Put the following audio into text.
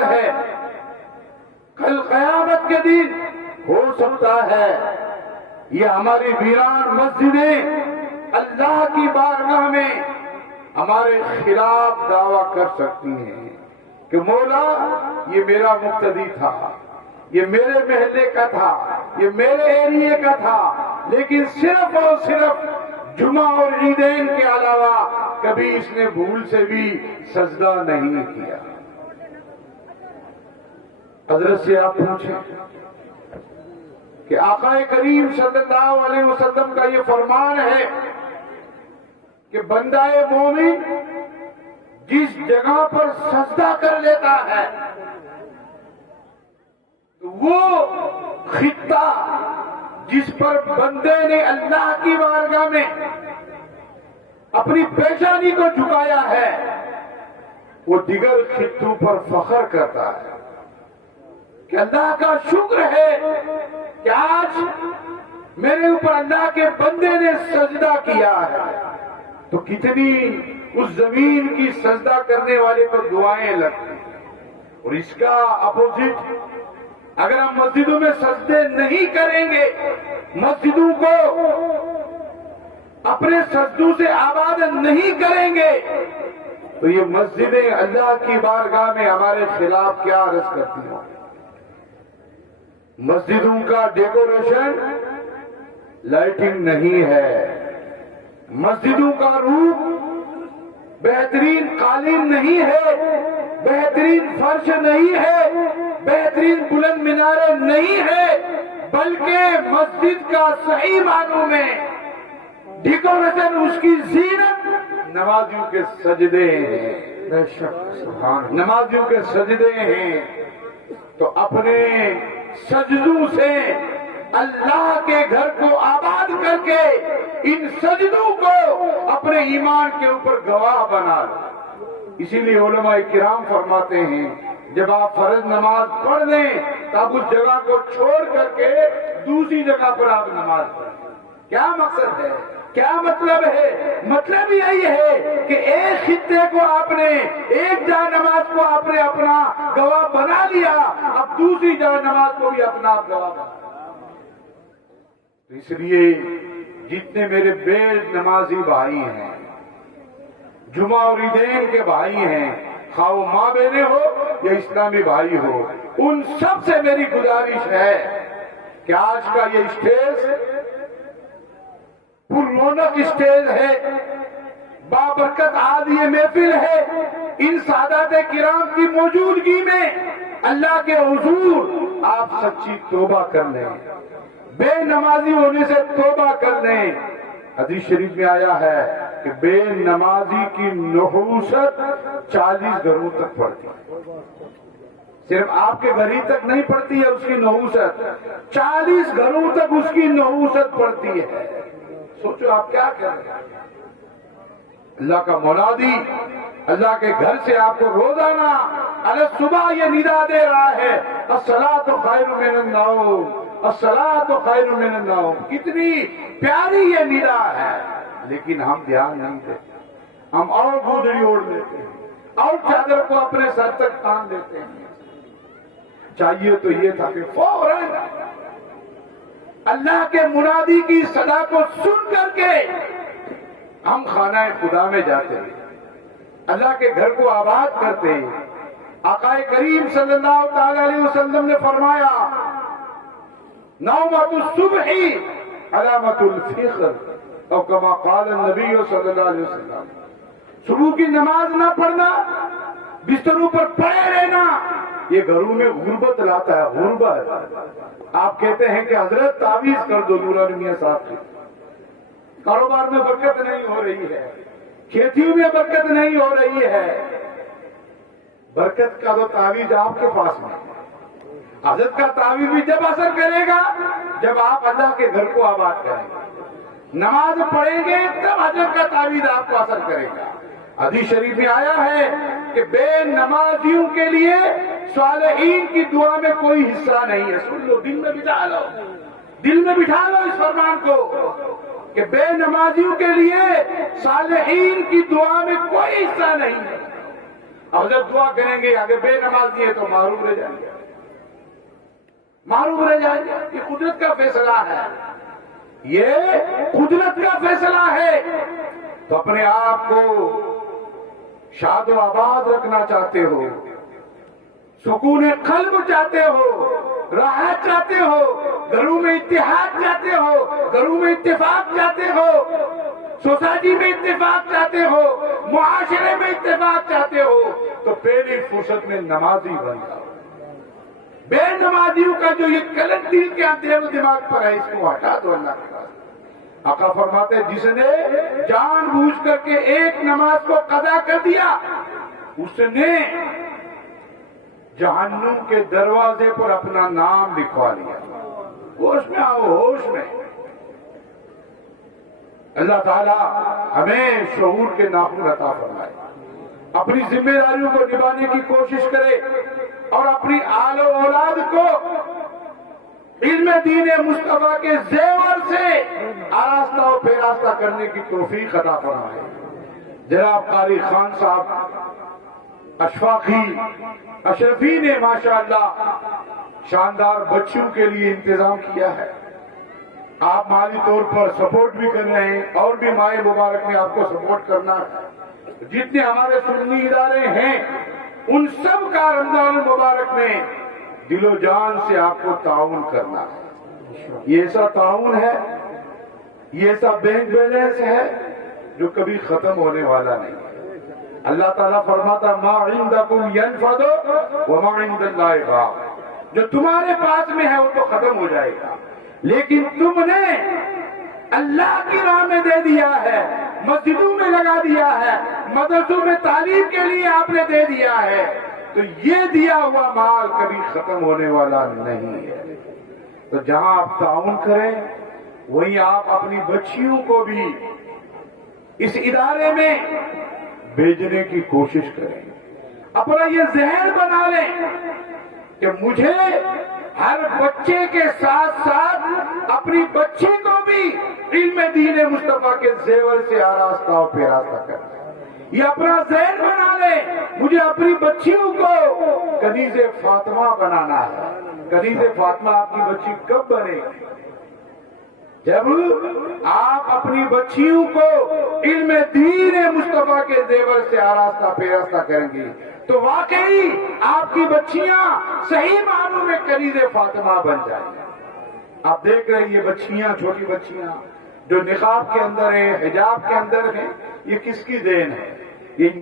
ہے کل قیامت کے دن ہو سکتا ہے یہ ہماری ویران مسجدیں اللہ کی بارگاہ میں ہمارے خلاف دعویٰ کر سکتی ہیں کہ مولا یہ میرا مقتدی تھا، یہ میرے محلے کا تھا، یہ میرے ایریے کا تھا، لیکن صرف اور صرف جمعہ اور عیدین کے علاوہ کبھی اس نے بھول سے بھی سجدہ نہیں کیا۔ حضرت سے آپ پوچھیں کہ آقا کریم صلی اللہ علیہ وسلم کا یہ فرمان ہے کہ بندہ مومن جس جگہ پر سجدہ کر لیتا ہے وہ خطہ جس پر بندے نے اللہ کی بارگاہ میں اپنی پیشانی کو جھکایا ہے وہ دیگر خطوں پر فخر کرتا ہے کہ اللہ کا شکر ہے کہ آج میرے اوپر اللہ کے بندے نے سجدہ کیا ہے۔ تو کتنی اس زمین کی سجدہ کرنے والے پر دعائیں لگتی، اور اس کا اپوزٹ اگر ہم مسجدوں میں سجدے نہیں کریں گے، مسجدوں کو اپنے سجدوں سے آباد نہیں کریں گے، تو یہ مسجدیں اللہ کی بارگاہ میں ہمارے خلاف کیا عرض کرتی ہوں۔ مسجدوں کا ڈیکوریشن لائٹنگ نہیں ہے، مسجدوں کا روپ بہترین قالین نہیں ہے، بہترین فرش نہیں ہے، بہترین بلند میناریں نہیں ہے، بلکہ مسجد کا صحیح معنوں میں ڈیکوریشن، اس کی زینت نمازیوں کے سجدے ہیں۔ بے شک سبحان، نمازیوں کے سجدے ہیں۔ تو اپنے سجدوں سے اللہ کے گھر کو آباد کر کے ان سجدوں کو اپنے ایمان کے اوپر گواہ بنا لیں۔ اسی لیے علماء کرام فرماتے ہیں جب آپ فرض نماز پڑھ لیں تو آپ اس جگہ کو چھوڑ کر کے دوسری جگہ پر آپ نماز پڑھیں۔ کیا مقصد ہے، کیا مطلب ہے؟ مطلب یہی ہے کہ ایک خطے کو آپ نے، ایک جا نماز کو آپ نے اپنا گواہ بنا لیا، اب دوسری جا نماز کو بھی اپنا گواہ بنا۔ اس لیے جتنے میرے بے نمازی بھائی ہیں، جمعہ اور عیدین کے بھائی ہیں، خواہ وہ ماں بہنیں ہو یا اسلامی بھائی ہو، ان سب سے میری گزارش ہے کہ آج کا یہ اسٹیج پر رونق اسٹیج ہے، بابرکت آج یہ محفل ہے، ان سعادت کرام کی موجودگی میں اللہ کے حضور آپ سچی توبہ کر لیں، بے نمازی ہونے سے توبہ کر لیں۔ حدیث شریف میں آیا ہے کہ بے نمازی کی نحوست 40 گھروں تک پڑتی ہے، صرف آپ کے گھر ہی تک نہیں پڑتی ہے اس کی نحوست، 40 گھروں تک اس کی نحوست پڑتی ہے۔ سوچو آپ کیا کریں۔ اللہ کا منادی اللہ کے گھر سے آپ کو روزانہ صبح یہ ندا دے رہا ہے، الصلاۃ خیر من النوم، الصلاۃ خیر من النوم۔ کتنی پیاری یہ ندا ہے، لیکن ہم دھیان نہیں دیتے، ہم اور گودڑی اوڑھ لیتے ہیں اور چادر کو اپنے سر تک تان دیتے ہیں۔ چاہیے تو یہ تھا کہ فوراً اللہ کے منادی کی صدا کو سن کر کے ہم خانہ خدا میں جاتے ہیں، اللہ کے گھر کو آباد کرتے ہیں۔ آقا کریم صلی اللہ تعالی علیہ وسلم نے فرمایا نومۃ الصبح علامۃ الفخر، اور کما قال النبی صلی اللہ علیہ وسلم، صبح کی نماز نہ پڑھنا، بستروں پر پڑے رہنا، یہ گھروں میں غربت لاتا ہے، غربت۔ آپ کہتے ہیں کہ حضرت تعویذ کر دو نورانی میاں صاحب کی، کاروبار میں برکت نہیں ہو رہی ہے، کھیتیوں میں برکت نہیں ہو رہی ہے، برکت کا تو تعویذ آپ کے پاس میں ہے۔ حضرت کا تعویذ بھی جب اثر کرے گا جب آپ اللہ کے گھر کو آباد کریں گے، نماز پڑھیں گے تب حضرت کا تعویذ آپ کو اثر کرے گا۔ حدیث شریف میں آیا ہے کہ بے نمازیوں کے لیے صالحین کی دعا میں کوئی حصہ نہیں ہے۔ سن لو، دل میں بٹھا لو، دل میں بٹھا لو اس فرمان کو کہ بے نمازیوں کے لیے صالحین کی دعا میں کوئی حصہ نہیں ہے. اب جب دعا کریں گے اگر بے نمازی ہے تو محروم رہ جائیں گے، محروم رہ جائیں گے. یہ قدرت کا فیصلہ ہے، یہ قدرت کا فیصلہ ہے. تو اپنے آپ کو شاد و آباد رکھنا چاہتے ہو، سکون قلب چاہتے ہو، راحت چاہتے ہو، گھروں میں اتحاد چاہتے ہو، گھروں میں اتفاق چاہتے ہو، سوسائٹی میں اتفاق چاہتے ہو، معاشرے میں اتفاق چاہتے ہو، تو پہلی فرصت میں نمازی بن جاؤ. بے نمازیوں کا جو یہ کلک دل کے اندر دماغ پر ہے، اس کو ہٹا دو. اللہ کے پاس آقا فرماتے ہیں جس نے جان بوجھ کر کے ایک نماز کو قضا کر دیا، اس نے جہنم کے دروازے پر اپنا نام لکھوا لیا. ہوش میں آؤ، ہوش میں. اللہ تعالی ہمیں شعور کے ناخن عطا فرمائے، اپنی ذمہ داریوں کو نبھانے کی کوشش کرے اور اپنی آل و اولاد کو علم دین مصطفیٰ کے زیور سے آراستہ و پیراستہ کرنے کی توفیق عطا فرمائے. جناب قاری خان صاحب اشفاقی اشرفی نے ماشاءاللہ شاندار بچیوں کے لیے انتظام کیا ہے. آپ مالی طور پر سپورٹ بھی کر رہے ہیں اور بھی ماہ مبارک میں آپ کو سپورٹ کرنا ہے. جتنے ہمارے سنی ادارے ہیں ان سب کا رمضان مبارک میں دل و جان سے آپ کو تعاون کرنا ہے. یہ ایسا تعاون ہے، یہ ایسا بینک بیلنس ہے جو کبھی ختم ہونے والا نہیں. اللہ تعالیٰ فرماتا ما عندکم ینفد وما عند اللہ باق. جو تمہارے پاس میں ہے وہ تو ختم ہو جائے گا، لیکن تم نے اللہ کی راہ میں دے دیا ہے، مسجدوں میں لگا دیا ہے، مدرسوں میں تعلیم کے لیے آپ نے دے دیا ہے، تو یہ دیا ہوا مال کبھی ختم ہونے والا نہیں ہے. تو جہاں آپ تعاون کریں وہیں آپ اپنی بچیوں کو بھی اس ادارے میں بھیجنے کی کوشش کریں. اپنا یہ ذہن بنا لیں کہ مجھے ہر بچے کے ساتھ ساتھ اپنی بچی کو بھی علم دین مصطفیٰ کے زیور سے آراستہ و پیراستہ کرنا. یہ اپنا ذہن بنا لے مجھے اپنی بچیوں کو کنیز فاطمہ بنانا ہے. کنیز فاطمہ آپ کی بچی کب بنے گی؟ جب آپ اپنی بچیوں کو علم دین مصطفیٰ کے زیور سے آراستہ پیراستہ کریں گی تو واقعی آپ کی بچیاں صحیح معنوں میں کنیز فاطمہ بن جائیں گی. آپ دیکھ رہے ہیں یہ بچیاں، چھوٹی بچیاں جو نقاب کے اندر ہیں، حجاب کے اندر ہیں، یہ کس کی دین ہے؟ یہ